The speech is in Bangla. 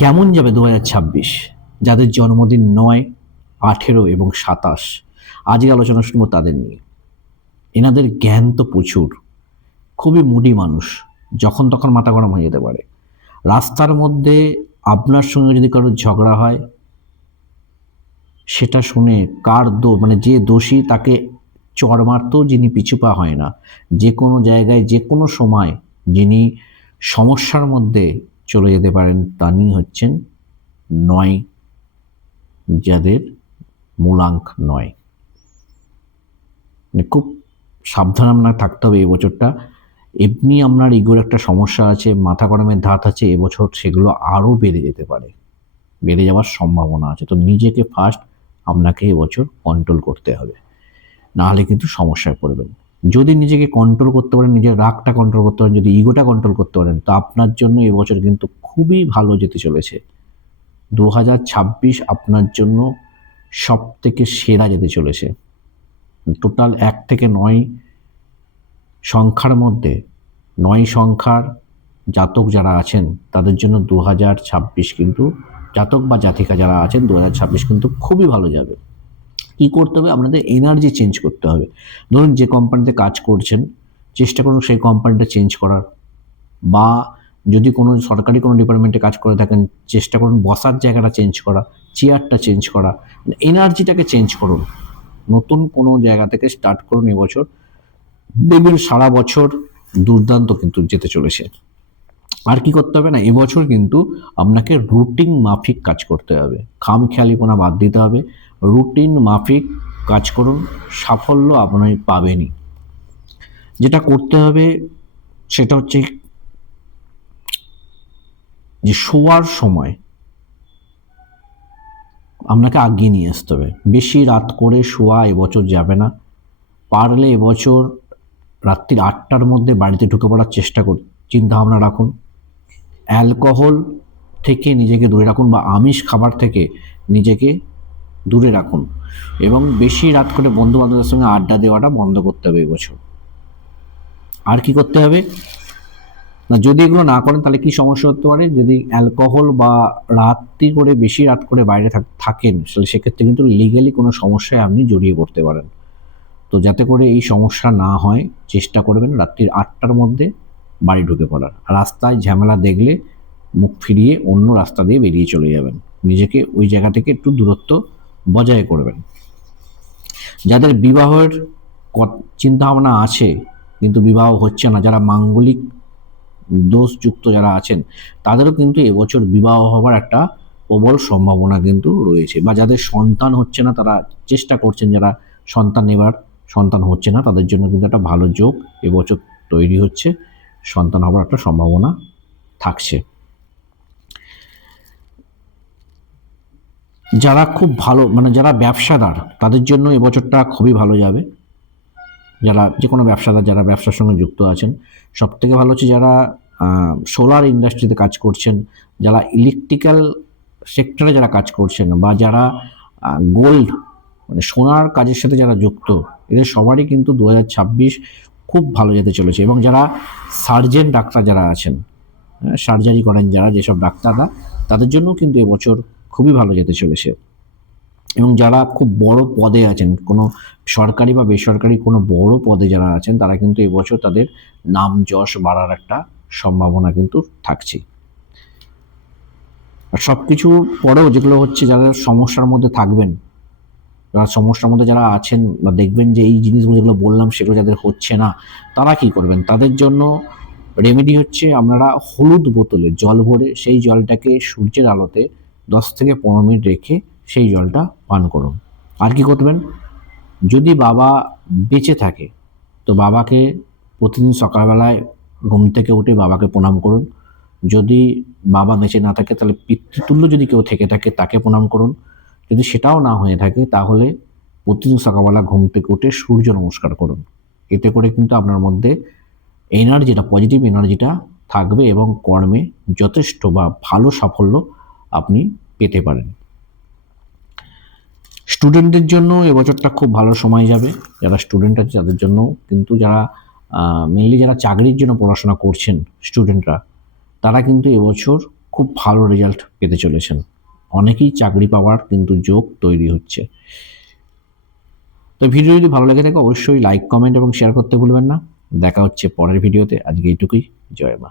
কেমন যাবে 2026? যাদের জন্মদিন 9, 18 এবং 27, আজকে আলোচনা শুনবো তাদের নিয়ে। এনাদের জ্ঞান তো প্রচুর, খুবই মুডি মানুষ, যখন তখন মাথা গরম হয়ে যেতে পারে। রাস্তার মধ্যে আপনার সঙ্গে যদি কারোর ঝগড়া হয়, সেটা শুনে মানে যে দোষী তাকে চড় মারতেও যিনি পিছু পা হয় না, যে কোনো জায়গায় যে কোনো সময় যিনি সমস্যার মধ্যে চলে যেতে পারেন, তিনি হচ্ছেন 9, যাদের মূলাঙ্ক 9। মানে খুব সাবধান আপনার থাকতে হবে এই বছরটা। এমনি আপনার ইগোর একটা সমস্যা আছে, মাথা গরমের ধাত আছে, এবছর সেগুলো আরও বেড়ে যেতে পারে, বেড়ে যাওয়ার সম্ভাবনা আছে। তো নিজেকে ফার্স্ট আপনাকে এবছর কন্ট্রোল করতে হবে, নাহলে কিন্তু সমস্যায় পড়বেন। যদি নিজেকে কন্ট্রোল করতে পারেন, নিজের রাগটা কন্ট্রোল করতে পারেন, যদি ইগোটা কন্ট্রোল করতে পারেন, তো আপনার জন্য এবছর কিন্তু খুবই ভালো যেতে চলেছে। 2026 আপনার জন্য সব থেকে সেরা যেতে চলেছে। টোটাল 1 থেকে 9 সংখ্যার মধ্যে 9 সংখ্যার জাতক যারা আছেন তাদের জন্য 2026 কিন্তু, জাতক বা জাতিকা যারা আছেন, 2026 কিন্তু খুবই ভালো যাবে। কি করতে হবে? আপনাদের এনার্জি চেঞ্জ করতে হবে। ধরুন যে কোম্পানিতে কাজ করছেন, চেষ্টা করুন সেই কোম্পানিটা চেঞ্জ করার, বা যদি কোনো সরকারি কোনো ডিপার্টমেন্টে কাজ করে থাকেন, চেষ্টা করুন বসার জায়গাটা চেঞ্জ করা, চেয়ারটা চেঞ্জ করা, এনার্জিটাকে চেঞ্জ করুন। নতুন কোনো জায়গা থেকে স্টার্ট করুন এবছর, দেখবেন সারা বছর দুর্দান্ত কিন্তু যেতে চলেছে। আর কি করতে হবে না, এবছর কিন্তু আপনাকে রুটিন মাফিক কাজ করতে হবে, খামখেয়ালিপনা বাদ দিতে হবে। রুটিন মাফিক কাজ করুন, সাফল্য আপনি পাবেনই। যেটা করতে হবে সেটা হচ্ছে যে শোয়ার সময় আপনাকে আগিয়ে নিয়ে আসতে হবে। বেশি রাত করে শোয়া এবছর যাবে না। পারলে এবছর রাত্রির 8টার মধ্যে বাড়িতে ঢুকে পড়ার চিন্তা ভাবনা রাখুন। অ্যালকোহল থেকে নিজেকে দূরে রাখুন, বা আমিষ খাবার থেকে নিজেকে দূরে রাখুন, এবং বেশি রাত করে বন্ধু বান্ধবের সঙ্গে আড্ডা দেওয়াটা বন্ধ করতে হবে এবছর। আর কি করতে হবে না, যদি এগুলো না করেন তাহলে কি সমস্যা হতে পারে, যদি অ্যালকোহল বা বেশি রাত করে বাইরে থাকেন, সেক্ষেত্রে কিন্তু লিগালি কোনো সমস্যায় আপনি জড়িয়ে পড়তে পারেন। তো যাতে করে এই সমস্যা না হয়, চেষ্টা করবেন রাত্রির 8টার মধ্যে বাড়ি ঢুকে পড়ার। রাস্তায় ঝামেলা দেখলে মুখ ফিরিয়ে অন্য রাস্তা দিয়ে বেরিয়ে চলে যাবেন, নিজেকে ওই জায়গা থেকে একটু দূরত্ব বজায় করবেন। যাদের বিবাহের চিন্তা ভাবনা আছে কিন্তু বিবাহ হচ্ছে না, যারা মাঙ্গলিক দোষযুক্ত যারা আছেন, তাদেরও কিন্তু এবছর বিবাহ হওয়ার একটা প্রবল সম্ভাবনা কিন্তু রয়েছে। বা যাদের সন্তান হচ্ছে না, তারা চেষ্টা করছেন, যারা সন্তান হচ্ছে না, তাদের জন্য কিন্তু একটা ভালো যোগ এবছর তৈরি হচ্ছে, সন্তান হওয়ার একটা সম্ভাবনা থাকছে। যারা খুব ভালো, মানে যারা ব্যবসাদার, তাদের জন্য এবছরটা খুবই ভালো যাবে। যারা যে কোনো ব্যবসাদার, যারা ব্যবসার সঙ্গে যুক্ত আছেন, সব থেকে ভালো হচ্ছে যারা সোলার ইন্ডাস্ট্রিতে কাজ করছেন, যারা ইলেকট্রিক্যাল সেক্টরে যারা কাজ করছেন, বা যারা গোল্ড মানে সোনার কাজের সাথে যারা যুক্ত, এদের সবারই কিন্তু 2026 খুব ভালো যেতে চলেছে। এবং যারা সার্জেন ডাক্তার যারা আছেন, সার্জারি করেন যারা, যেসব ডাক্তাররা, তাদের জন্য কিন্তু এবছর খুবই ভালো যেতে চলেছে। এবং যারা খুব বড় পদে আছেন, কোনো সরকারি বা বেসরকারি কোনো বড় পদে যারা আছেন, তারা কিন্তু এবছর তাদের নাম যশ বাড়ার একটা সম্ভাবনা কিন্তু থাকছে। আর সব কিছুর পরেও যেগুলো হচ্ছে, যারা সমস্যার মধ্যে থাকবেন, যারা সমস্যার মধ্যে যারা আছেন, বা দেখবেন যে এই জিনিসগুলো যেগুলো বললাম সেগুলো যাদের হচ্ছে না, তারা কি করবেন? তাদের জন্য রেমেডি হচ্ছে, আপনারা হলুদ বোতলে জল ভরে সেই জলটাকে সূর্যের আলোতে 10 থেকে 15 মিনিট রেখে সেই জলটা পান করুন। আর কি করবেন? যদি বাবা বেঁচে থাকে, তো বাবাকে প্রতিদিন সকালবেলায় ঘুম থেকে উঠে বাবাকে প্রণাম করুন। যদি বাবা বেঁচে না থাকে, তাহলে পিতৃতুল্য যদি কেউ থেকে থাকে, তাকে প্রণাম করুন। যদি সেটাও না হয়ে থাকে, তাহলে প্রতিদিন সকালবেলা ঘুম থেকে উঠে সূর্য নমস্কার করুন। এতে করে কিন্তু আপনার মধ্যে এনার্জিটা, পজিটিভ এনার্জিটা থাকবে, এবং কর্মে যথেষ্ট বা ভালো সাফল্য আপনি পেতে পারেন। স্টুডেন্টদের জন্য এবছরটা খুব ভালো সময় যাবে। যারা স্টুডেন্ট আছে তাদের জন্য কিন্তু, যারা মেনলি যারা চাকরির জন্য পড়াশোনা করছেন স্টুডেন্টরা, তারা কিন্তু এবছর খুব ভালো রেজাল্ট পেতে চলেছেন। অনেকেই চাকরি পাওয়ার কিন্তু যোগ তৈরি হচ্ছে। তো ভিডিও যদি ভালো লেগে থাকে অবশ্যই লাইক, কমেন্ট এবং শেয়ার করতে ভুলবেন না। দেখা হচ্ছে পরের ভিডিওতে। আজকে এইটুকুই। জয় মা।